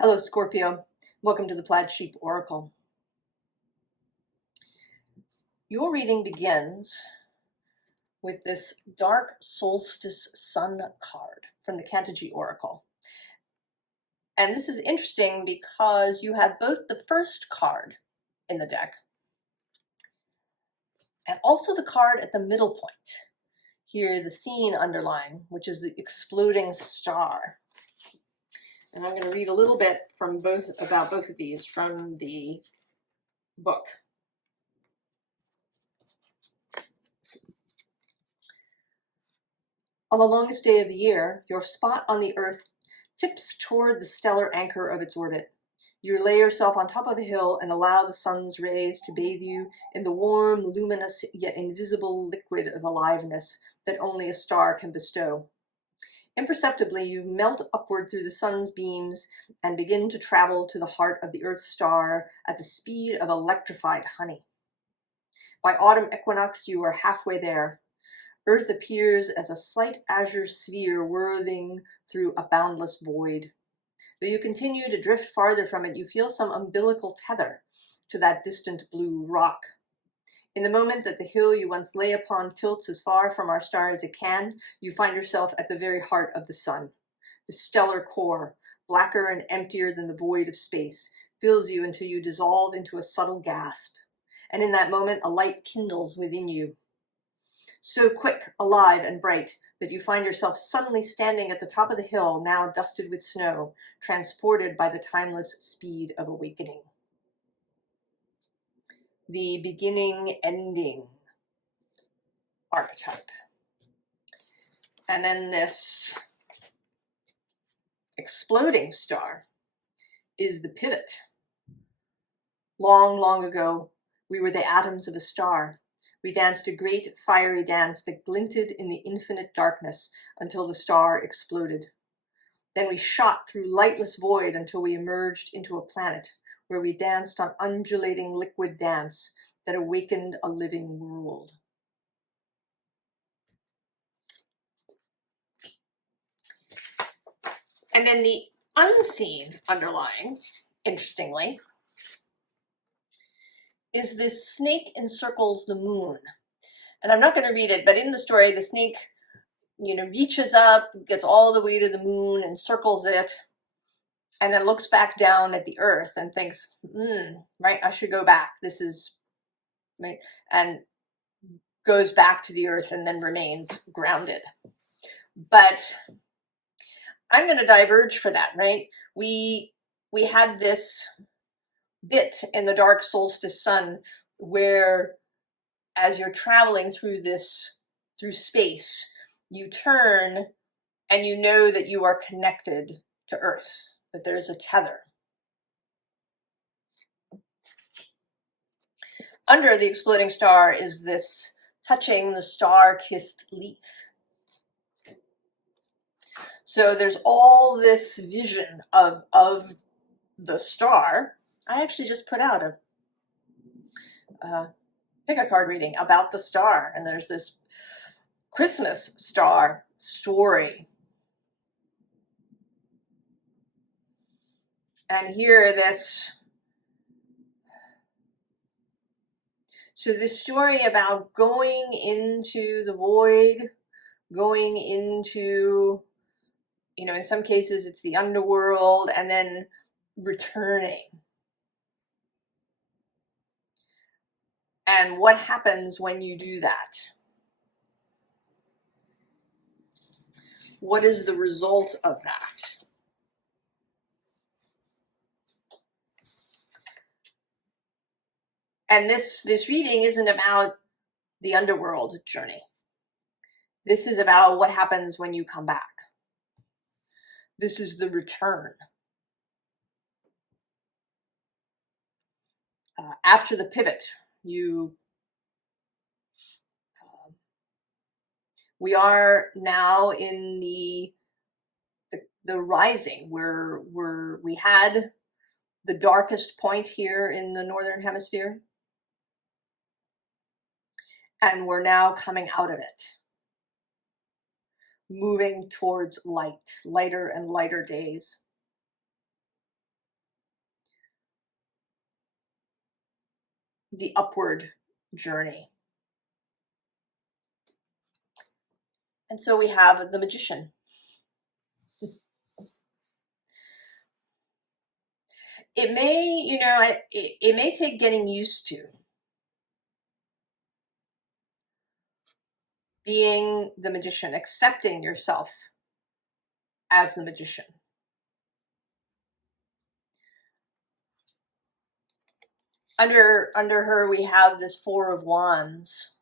Hello, Scorpio. Welcome to the Plaid Oracle. Your reading begins with this Dark Solstice Sun card from the Cantigee Oracle. And this is interesting because you have both the first card in the deck and also the card at the middle point. Here, the scene underlying, which is the exploding star. And I'm going to read a little bit from about both of these from the book. On the longest day of the year, your spot on the Earth tips toward the stellar anchor of its orbit. You lay yourself on top of a hill and allow the sun's rays to bathe you in the warm, luminous, yet invisible liquid of aliveness that only a star can bestow. Imperceptibly, you melt upward through the sun's beams and begin to travel to the heart of the Earth's star at the speed of electrified honey. By autumn equinox, you are halfway there. Earth appears as a slight azure sphere whirling through a boundless void. Though you continue to drift farther from it, you feel some umbilical tether to that distant blue rock. In the moment that the hill you once lay upon tilts as far from our star as it can, you find yourself at the very heart of the sun. The stellar core, blacker and emptier than the void of space, fills you until you dissolve into a subtle gasp. And in that moment, a light kindles within you. So quick, alive, and bright that you find yourself suddenly standing at the top of the hill, now dusted with snow, transported by the timeless speed of awakening. The beginning-ending archetype. And then this exploding star is the pivot. Long, long ago, we were the atoms of a star. We danced a great fiery dance that glinted in the infinite darkness until the star exploded. Then we shot through lightless void until we emerged into a planet where we danced on undulating liquid dance that awakened a living world. And then the unseen underlying, interestingly, is this snake encircles the moon. And I'm not going to read it, but in the story, the snake, reaches up, gets all the way to the moon and circles it, and then looks back down at the earth and thinks, right, I should go back. This is, right, and goes back to the earth and then remains grounded. But I'm going to diverge for that, right? We had this bit in the Dark Solstice Sun where as you're traveling through space, you turn and you know that you are connected to Earth, that there's a tether. Under the exploding star is this touching the star-kissed leaf. So there's all this vision of the star. I actually just put out a pick a card reading about the star, and there's this Christmas star story. And here this story about going into the void, going into, in some cases it's the underworld, and then returning. And what happens when you do that? What is the result of that? And this reading isn't about the underworld journey. This is about what happens when you come back. This is the return. After the pivot, we are now in the rising where we had the darkest point here in the Northern Hemisphere, and we're now coming out of it, moving towards lighter and lighter days. the upward journey. And so we have the Magician. It may, you know, it may take getting used to being the Magician, accepting yourself as the Magician. Under her, we have this Four of Wands.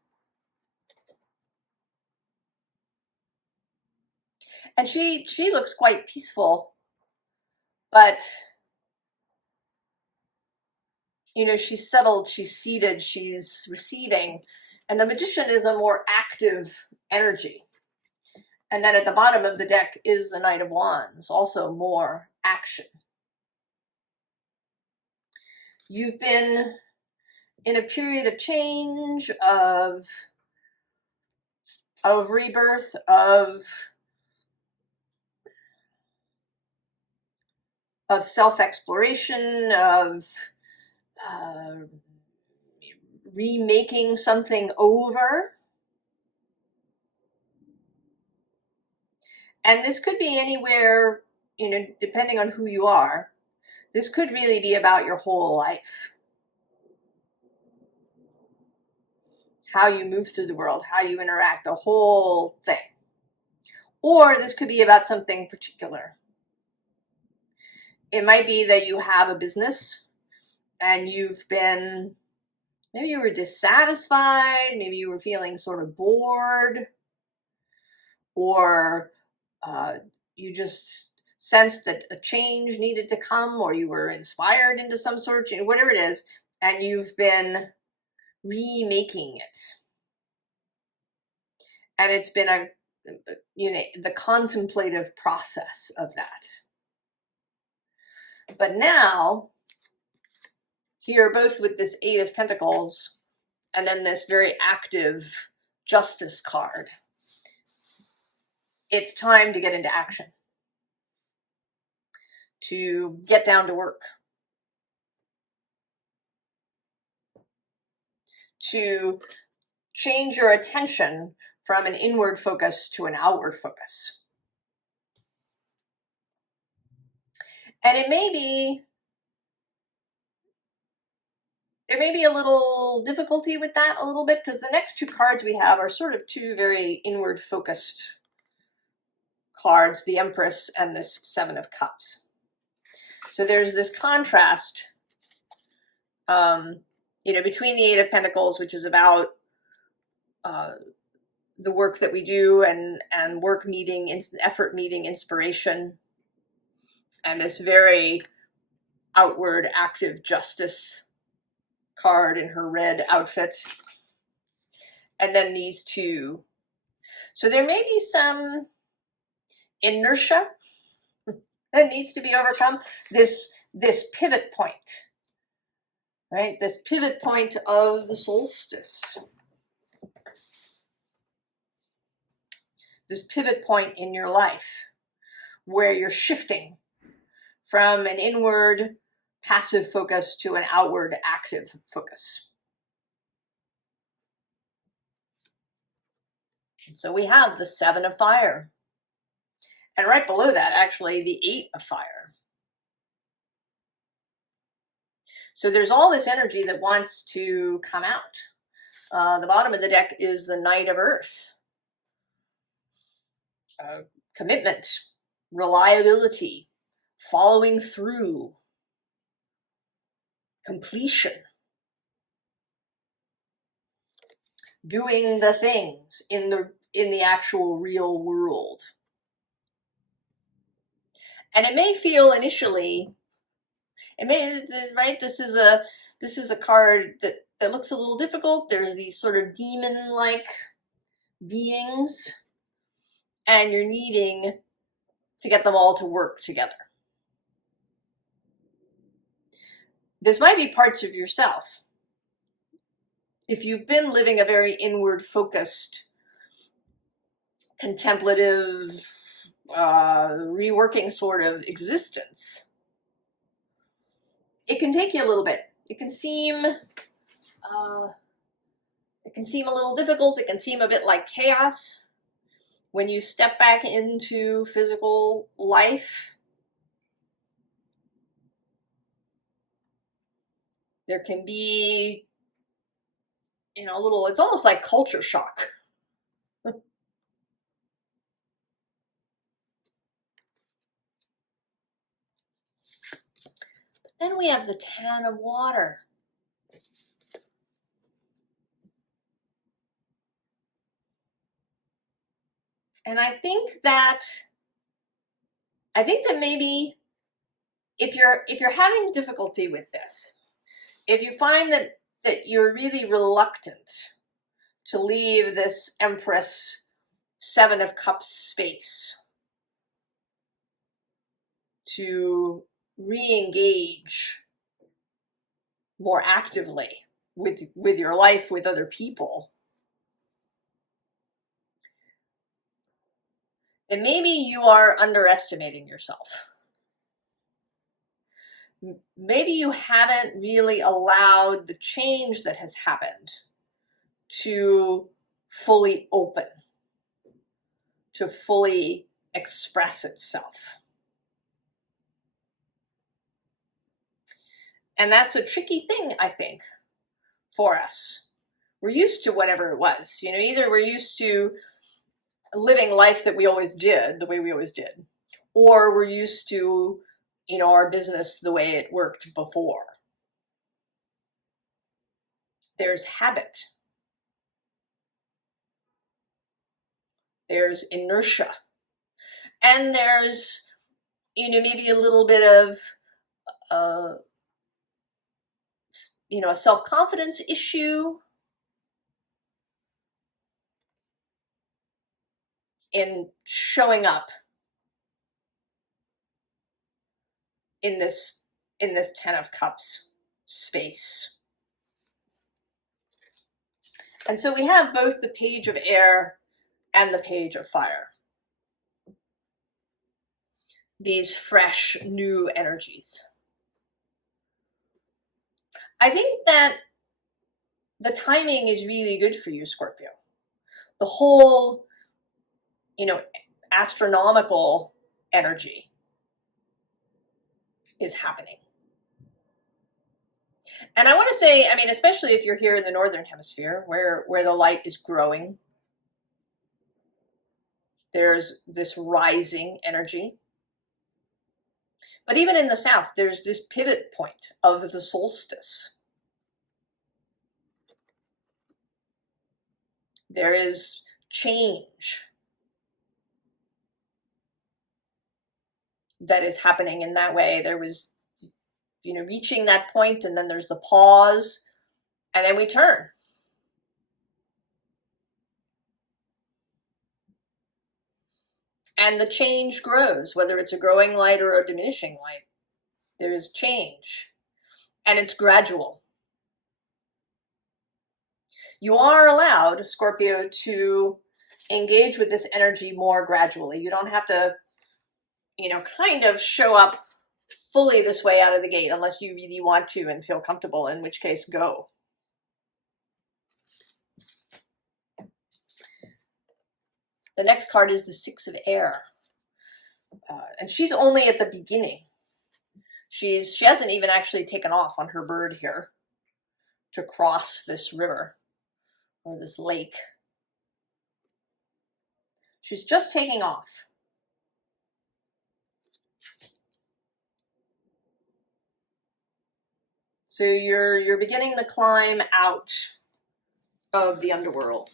And she looks quite peaceful, but, you know, she's settled, she's seated, she's receiving. And the Magician is a more active energy. And then at the bottom of the deck is the Knight of Wands, also more action. You've been in a period of change, of rebirth, of self-exploration, of remaking something over. And this could be anywhere, you know, depending on who you are. This could really be about your whole life. How you move through the world, how you interact, the whole thing. Or this could be about something particular. It might be that you have a business and you've been, maybe you were dissatisfied, maybe you were feeling sort of bored, or you just sensed that a change needed to come, or you were inspired into some sort of change, whatever it is, and you've been remaking it. And it's been a, you know, the contemplative process of that. But now, here, both with this Eight of Pentacles and then this very active Justice card, it's time to get into action, to get down to work, to change your attention from an inward focus to an outward focus. And it may be, there may be a little difficulty with that a little bit, because the next two cards we have are sort of two very inward focused cards, the Empress and this Seven of Cups. So there's this contrast, you know, between the Eight of Pentacles, which is about the work that we do and work meeting, effort meeting inspiration, and this very outward active Justice card in her red outfit. And then these two. So there may be some inertia that needs to be overcome. This pivot point, right? This pivot point of the solstice. This pivot point in your life where you're shifting from an inward passive focus to an outward active focus. And so we have the Seven of Fire. And right below that, actually, the Eight of Fire. So there's all this energy that wants to come out. The bottom of the deck is the Knight of Earth. Commitment, reliability, following through, completion, doing the things in the actual real world. And it may feel initially, it may, right, this is a card that looks a little difficult. There's these sort of demon-like beings, and you're needing to get them all to work together. This might be parts of yourself. If you've been living a very inward focused, contemplative, reworking sort of existence, it can take you a little bit. It can seem it can seem a little difficult. It can seem a bit like chaos when you step back into physical life. There can be, a little, it's almost like culture shock. Then we have the 10 of water. And I think that maybe if you're having difficulty with this, if you find that you're really reluctant to leave this Empress 7 of Cups space to re-engage more actively with your life, with other people, then maybe you are underestimating yourself. Maybe you haven't really allowed the change that has happened to fully open, to fully express itself. And that's a tricky thing, I think, for us. We're used to whatever it was. Either we're used to living life that we always did, the way we always did, or we're used to, our business the way it worked before. There's habit. There's inertia. And there's, maybe a little bit of, a self-confidence issue in showing up in this 10 of Cups space. And so we have both the Page of Air and the Page of Fire. These fresh, new energies. I think that the timing is really good for you, Scorpio. The whole, astronomical energy is happening. And I want to say, especially if you're here in the Northern Hemisphere, where the light is growing, there's this rising energy. But even in the South, there's this pivot point of the solstice. There is change that is happening in that way. There was, reaching that point, and then there's the pause, and then we turn. And the change grows, whether it's a growing light or a diminishing light. There is change, and it's gradual. You are allowed, Scorpio, to engage with this energy more gradually. You don't have to, kind of show up fully this way out of the gate unless you really want to and feel comfortable, in which case, go. The next card is the 6 of Air. And she's only at the beginning. She hasn't even actually taken off on her bird here to cross this river or this lake. She's just taking off. So you're beginning the climb out of the underworld,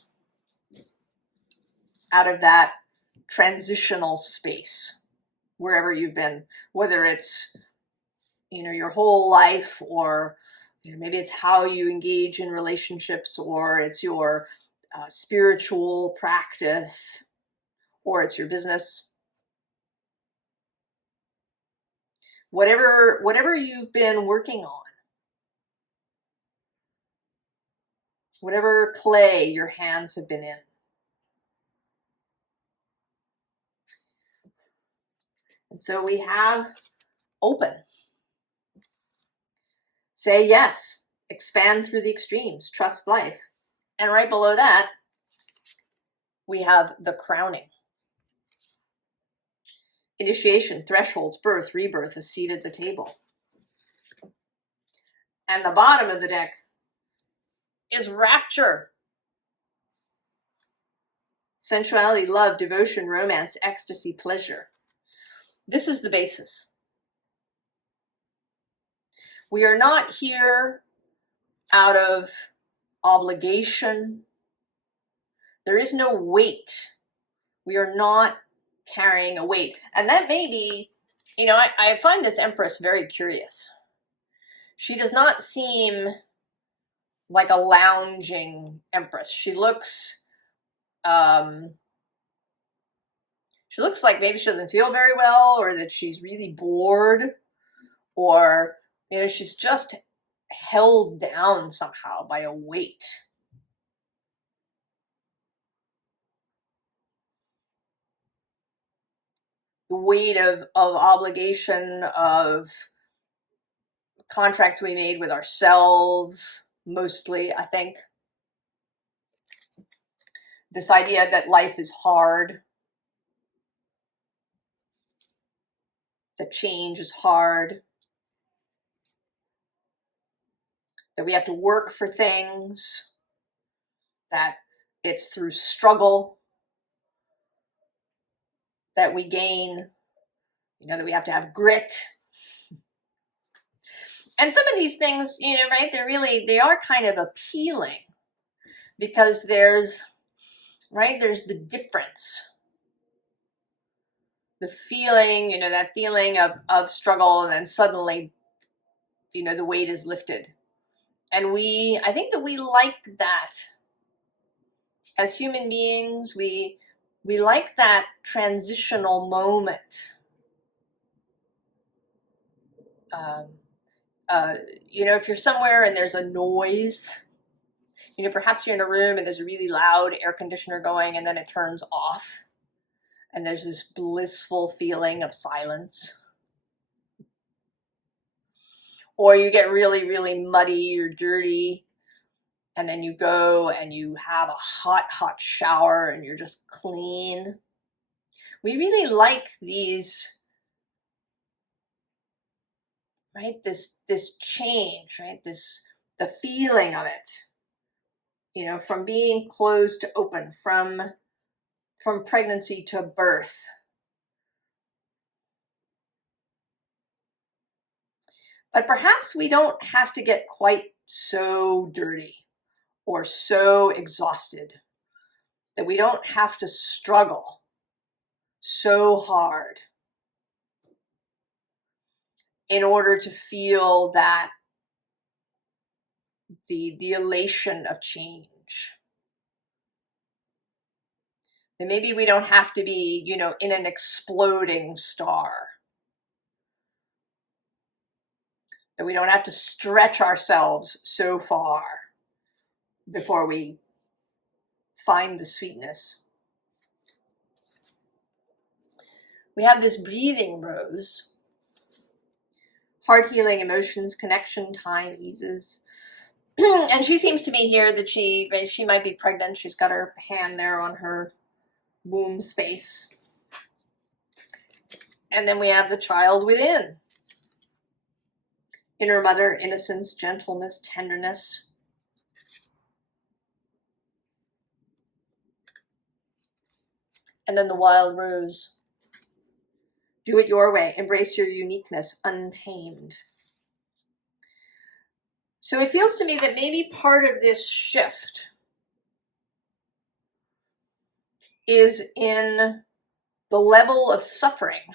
out of that transitional space, wherever you've been, whether it's, your whole life, or maybe it's how you engage in relationships, or it's your spiritual practice, or it's your business. Whatever you've been working on, whatever clay your hands have been in. And so we have open. Say yes. expand through the extremes, trust life. And right below that, we have the crowning. Initiation, thresholds, birth, rebirth, a seat at the table. And the bottom of the deck is rapture. Sensuality, love, devotion, romance, ecstasy, pleasure. This is the basis. We are not here out of obligation. There is no weight. We are not carrying a weight. And that may be, you know, I find this Empress very curious. She does not seem like a lounging Empress. She looks like maybe she doesn't feel very well, or that she's really bored, or, you know, she's just held down somehow by a weight. The weight of obligation, of contracts we made with ourselves, mostly, I think. This idea that life is hard, that change is hard, that we have to work for things, that it's through struggle that we gain, you know, that we have to have grit. And some of these things, you know, right, they are kind of appealing, because there's the difference. The feeling, you know, that feeling of struggle, and then suddenly, you know, the weight is lifted. And I think that we like that. As human beings, we like that transitional moment. You know, if you're somewhere and there's a noise, you know, perhaps you're in a room and there's a really loud air conditioner going, and then it turns off, and there's this blissful feeling of silence. Or you get really, really muddy or dirty, and then you go and you have a hot, hot shower and you're just clean. We really like these, right? This change, right? The feeling of it, you know, from being closed to open, from pregnancy to birth. But perhaps we don't have to get quite so dirty or so exhausted, that we don't have to struggle so hard in order to feel that the elation of change. And maybe we don't have to be, you know, in an exploding star. That we don't have to stretch ourselves so far before we find the sweetness. We have this breathing rose. Heart healing, emotions, connection, time, eases. And she seems to be here that she might be pregnant. She's got her hand there on her womb space. And then we have the child within. Inner mother, innocence, gentleness, tenderness. And then the wild rose. Do it your way. Embrace your uniqueness, untamed. So it feels to me that maybe part of this shift is in the level of suffering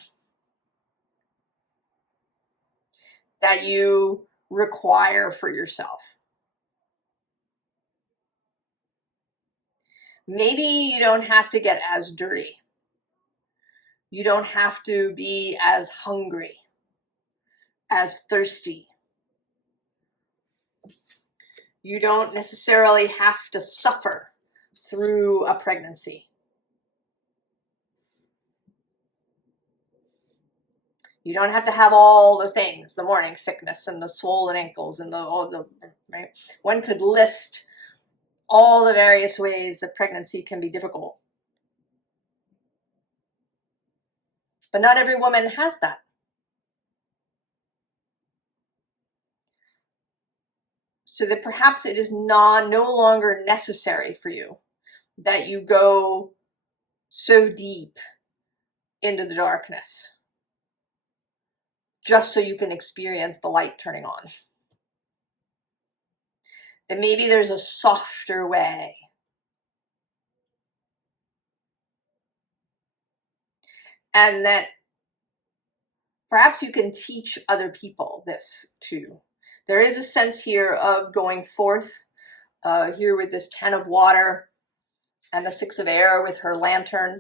that you require for yourself. Maybe you don't have to get as dirty. You don't have to be as hungry, as thirsty. You don't necessarily have to suffer through a pregnancy. You don't have to have all the things, the morning sickness and the swollen ankles and right? One could list all the various ways that pregnancy can be difficult. But not every woman has that. So that perhaps it is no longer necessary for you that you go so deep into the darkness just so you can experience the light turning on. That maybe there's a softer way. And that perhaps you can teach other people this too. There is a sense here of going forth, here with this 10 of water and the 6 of air with her lantern.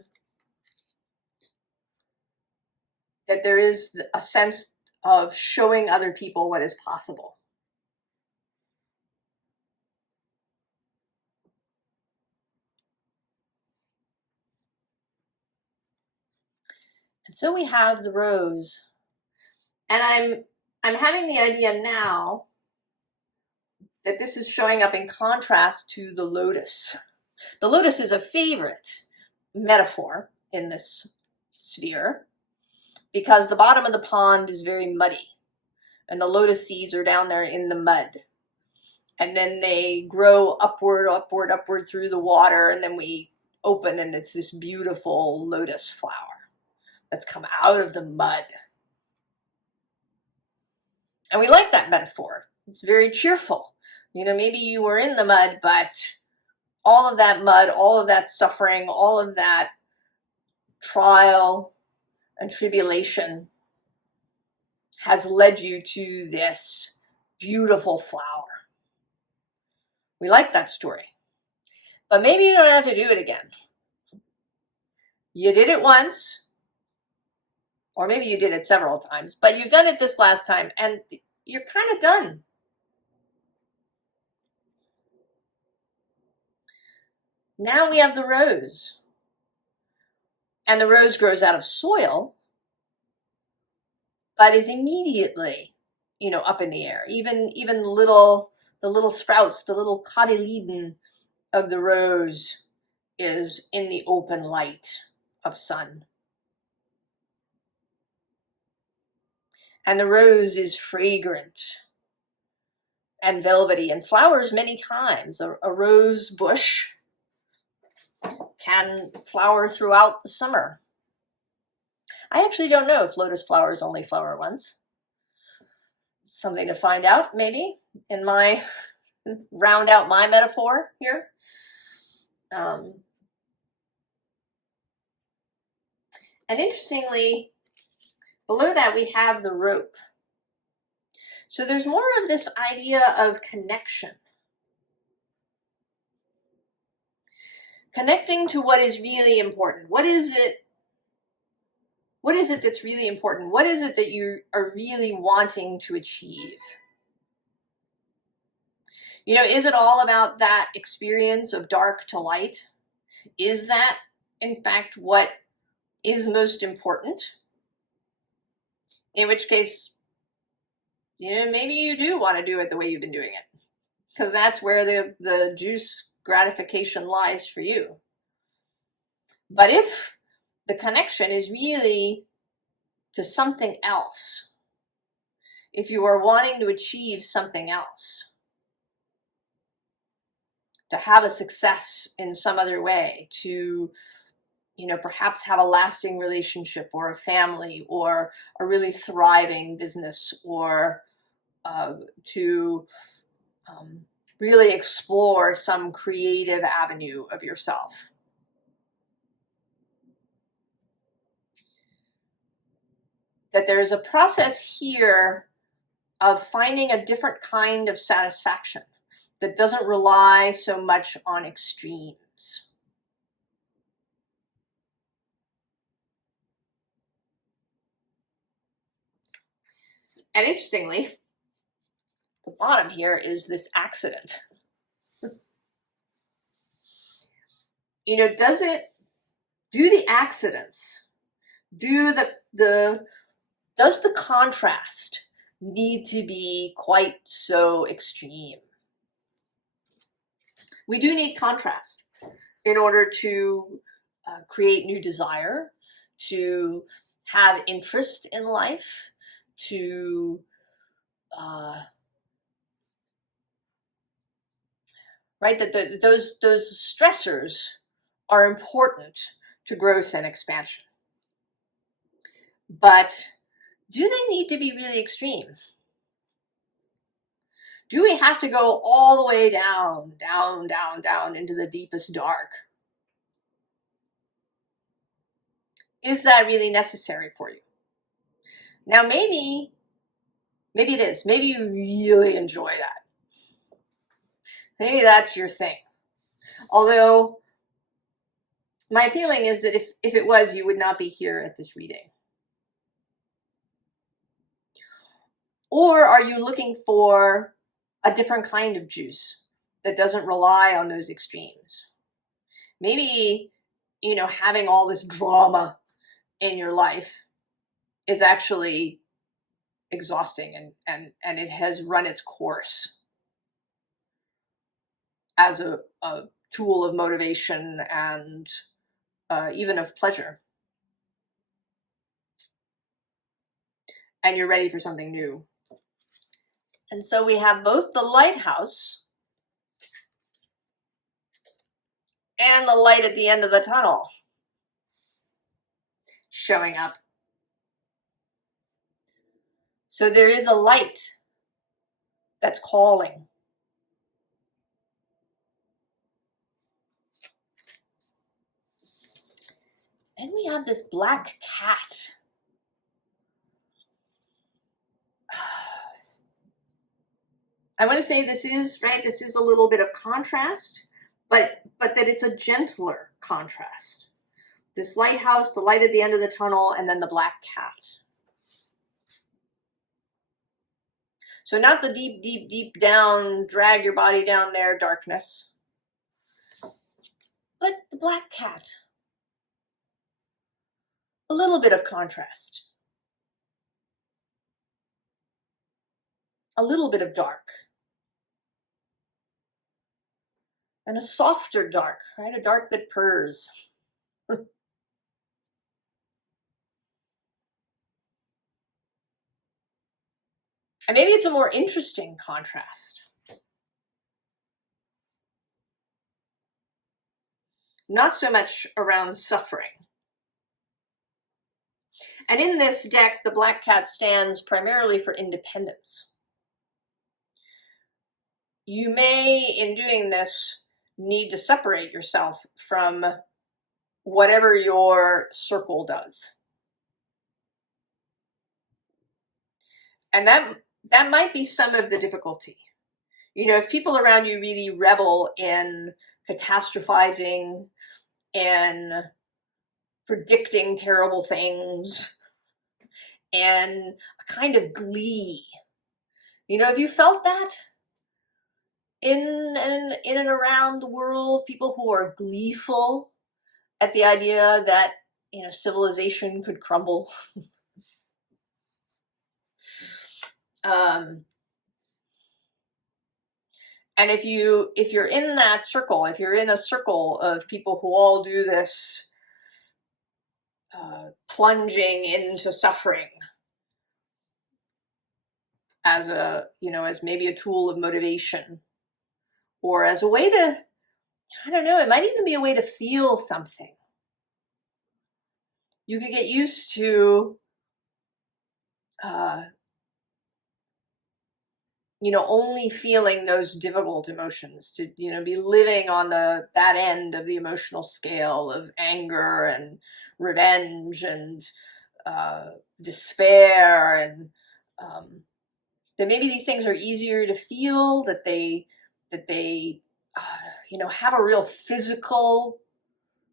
That there is a sense of showing other people what is possible. And so we have the rose. And I'm having the idea now that this is showing up in contrast to the lotus. The lotus is a favorite metaphor in this sphere because the bottom of the pond is very muddy and the lotus seeds are down there in the mud. And then they grow upward, upward, upward through the water, and then we open and it's this beautiful lotus flower that's come out of the mud. And we like that metaphor. It's very cheerful. You know, maybe you were in the mud, but all of that mud, all of that suffering, all of that trial and tribulation has led you to this beautiful flower. We like that story. But maybe you don't have to do it again. You did it once, or maybe you did it several times, but you've done it this last time and you're kind of done. Now we have the rose. And the rose grows out of soil, but is immediately, you know, up in the air. Even the little sprouts, the little cotyledon of the rose is in the open light of sun. And the rose is fragrant and velvety and flowers many times. A rose bush can flower throughout the summer. I actually don't know if lotus flowers only flower once. Something to find out, maybe, in my round out my metaphor here. And interestingly, below that we have the rope. So there's more of this idea of connection. Connecting to what is really important. What is it that's really important? What is it that you are really wanting to achieve? You know, is it all about that experience of dark to light? Is that, in fact, what is most important? In which case, you know, maybe you do want to do it the way you've been doing it, because that's where the juice gratification lies for you. But if the connection is really to something else, if you are wanting to achieve something else, to have a success in some other way, to, you know, perhaps have a lasting relationship or a family or a really thriving business, or to really explore some creative avenue of yourself. That there's a process here of finding a different kind of satisfaction that doesn't rely so much on extremes. And interestingly, the bottom here is this accident. You know, do the accidents, do the Does the contrast need to be quite so extreme? We do need contrast in order to create new desire, to have interest in life, to right, that those stressors are important to growth and expansion. But do they need to be really extreme? Do we have to go all the way down, down, down, down into the deepest dark? Is that really necessary for you? Now, maybe it is. Maybe you really enjoy that. Maybe that's your thing. Although, my feeling is that if it was, you would not be here at this reading. Or are you looking for a different kind of juice that doesn't rely on those extremes? Maybe, you know, having all this drama in your life is actually exhausting and it has run its course as a tool of motivation and even of pleasure. And you're ready for something new. And so we have both the lighthouse and the light at the end of the tunnel showing up. So there is a light that's calling. Then we have this black cat. I want to say this is, right, this is a little bit of contrast, but that it's a gentler contrast. This lighthouse, the light at the end of the tunnel, and then the black cat. So not the deep, deep, deep down, drag your body down there darkness, but the black cat. A little bit of contrast. A little bit of dark. And a softer dark, right? A dark that purrs. And maybe it's a more interesting contrast. Not so much around suffering. And in this deck, the black cat stands primarily for independence. You may, in doing this, need to separate yourself from whatever your circle does. And that might be some of the difficulty. You know, if people around you really revel in catastrophizing and predicting terrible things and a kind of glee, you know, have you felt that in and around the world? People who are gleeful at the idea that, you know, civilization could crumble. And if you're in that circle, if you're in a circle of people who all do this plunging into suffering as a, you know, as maybe a tool of motivation, or as a way to, I don't know, it might even be a way to feel something. You could get used to, you know, only feeling those difficult emotions, to, you know, be living on that end of the emotional scale of anger and revenge and despair, and that maybe these things are easier to feel, that they you know, have a real physical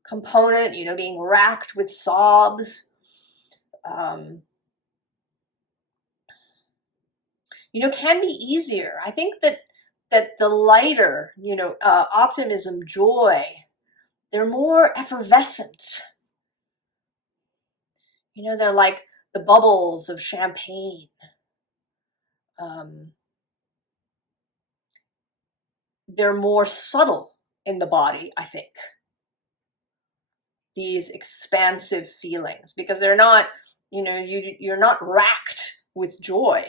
component, you know, being racked with sobs. You know, can be easier. I think that the lighter, you know, optimism, joy, they're more effervescent. You know, they're like the bubbles of champagne. They're more subtle in the body, I think. These expansive feelings, because they're not, you're not racked with joy,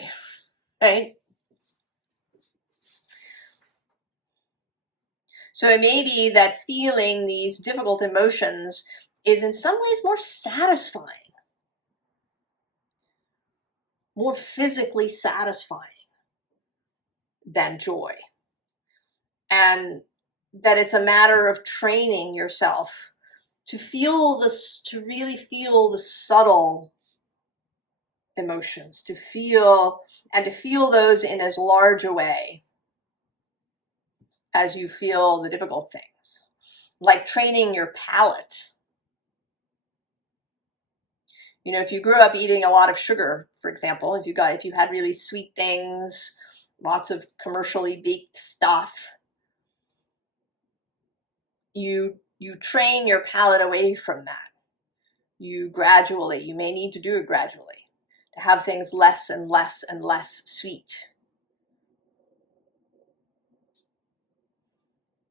right? So it may be that feeling these difficult emotions is in some ways more satisfying, more physically satisfying than joy. And that it's a matter of training yourself to feel this, to really feel the subtle emotions, to feel those in as large a way as you feel the difficult things. Like training your palate. If you grew up eating a lot of sugar, for example, if you had really sweet things, lots of commercially baked stuff, you train your palate away from that. You may need to do it gradually, to have things less and less and less sweet.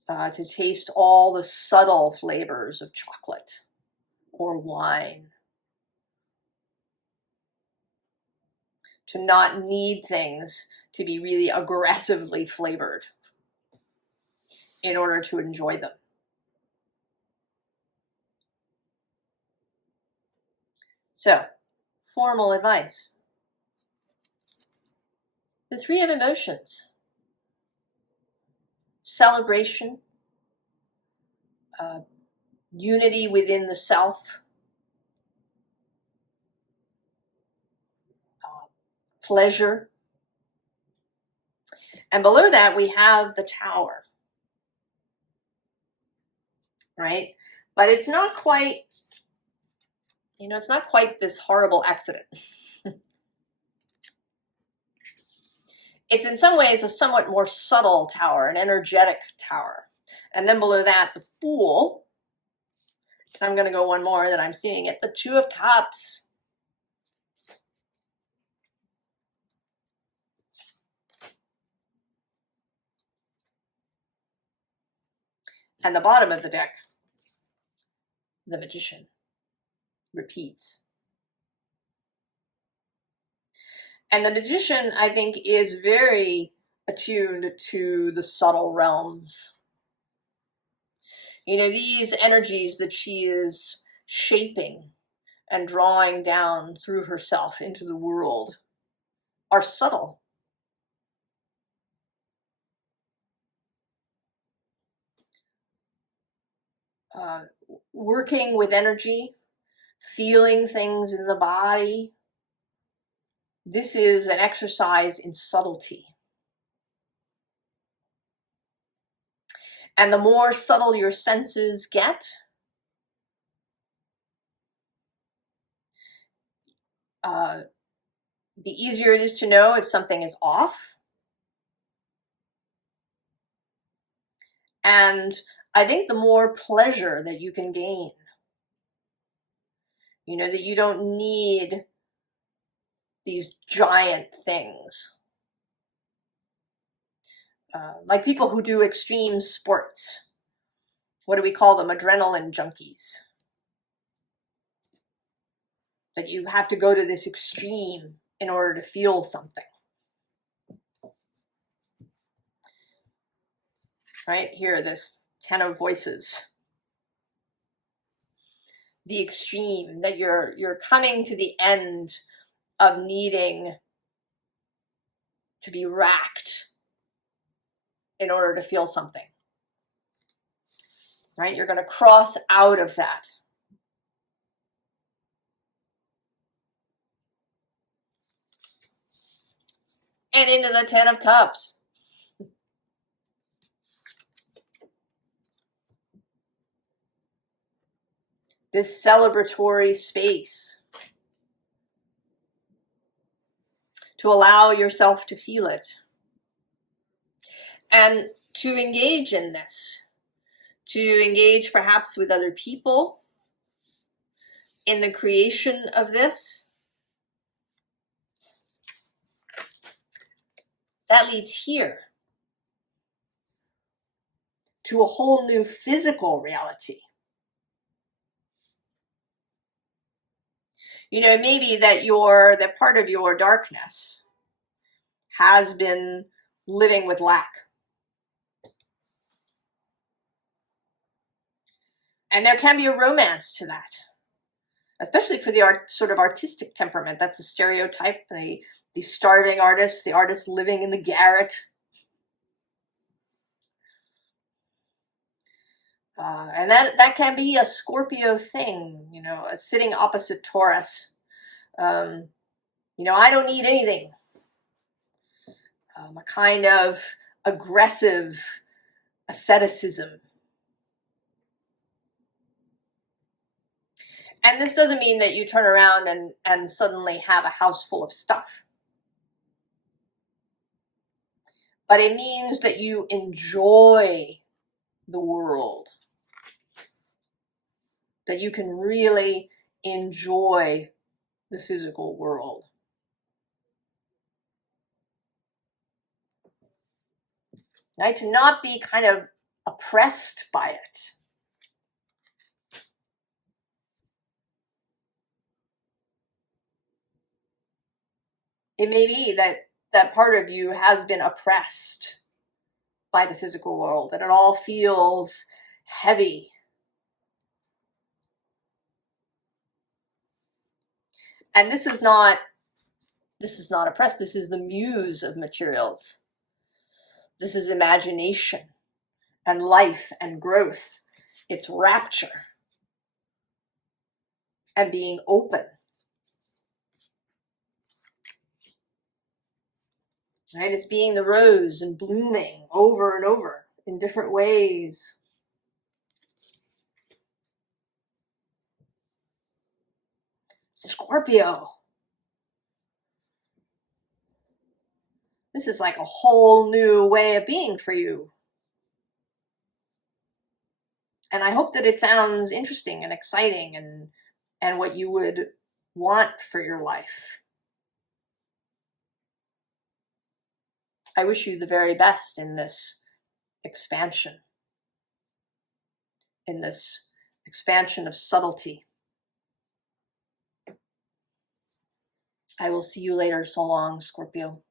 To taste all the subtle flavors of chocolate or wine. To not need things to be really aggressively flavored in order to enjoy them. So, formal advice. The three of emotions. Celebration, unity within the self, pleasure. And below that we have the Tower, right? But it's not quite, it's not quite this horrible accident. It's in some ways a somewhat more subtle tower, an energetic tower. And then below that, the Fool. And I'm going to go one more that I'm seeing it. The Two of Cups. And the bottom of the deck, the Magician, repeats. And the Magician, I think, is very attuned to the subtle realms. These energies that she is shaping and drawing down through herself into the world are subtle. Working with energy, feeling things in the body. This is an exercise in subtlety. And the more subtle your senses get, the easier it is to know if something is off. And I think the more pleasure that you can gain. That you don't need these giant things. Like people who do extreme sports. What do we call them? Adrenaline junkies. That you have to go to this extreme in order to feel something. Right here, this Ten of Voices. The extreme, that you're coming to the end of needing to be racked in order to feel something. Right? You're going to cross out of that. And into the Ten of Cups. This celebratory space. To allow yourself to feel it. And to engage in this. To engage perhaps with other people in the creation of this. that leads here to a whole new physical reality. You know, maybe that part of your darkness has been living with lack. And there can be a romance to that, especially for the sort of artistic temperament. That's a stereotype, the starving artist, the artist living in the garret. And that can be a Scorpio thing, you know, sitting opposite Taurus. You know, I don't need anything. A kind of aggressive asceticism. And this doesn't mean that you turn around and suddenly have a house full of stuff. But it means that you enjoy the world. That you can really enjoy the physical world. Right? To not be kind of oppressed by it. It may be that part of you has been oppressed by the physical world, that it all feels heavy. And this is not oppressed. This is the muse of materials. This is imagination and life and growth. It's rapture and being open. Right? It's being the rose and blooming over and over in different ways. Scorpio. This is like a whole new way of being for you. And I hope that it sounds interesting and exciting and what you would want for your life. I wish you the very best in this expansion. In this expansion of subtlety. I will see you later. So long, Scorpio.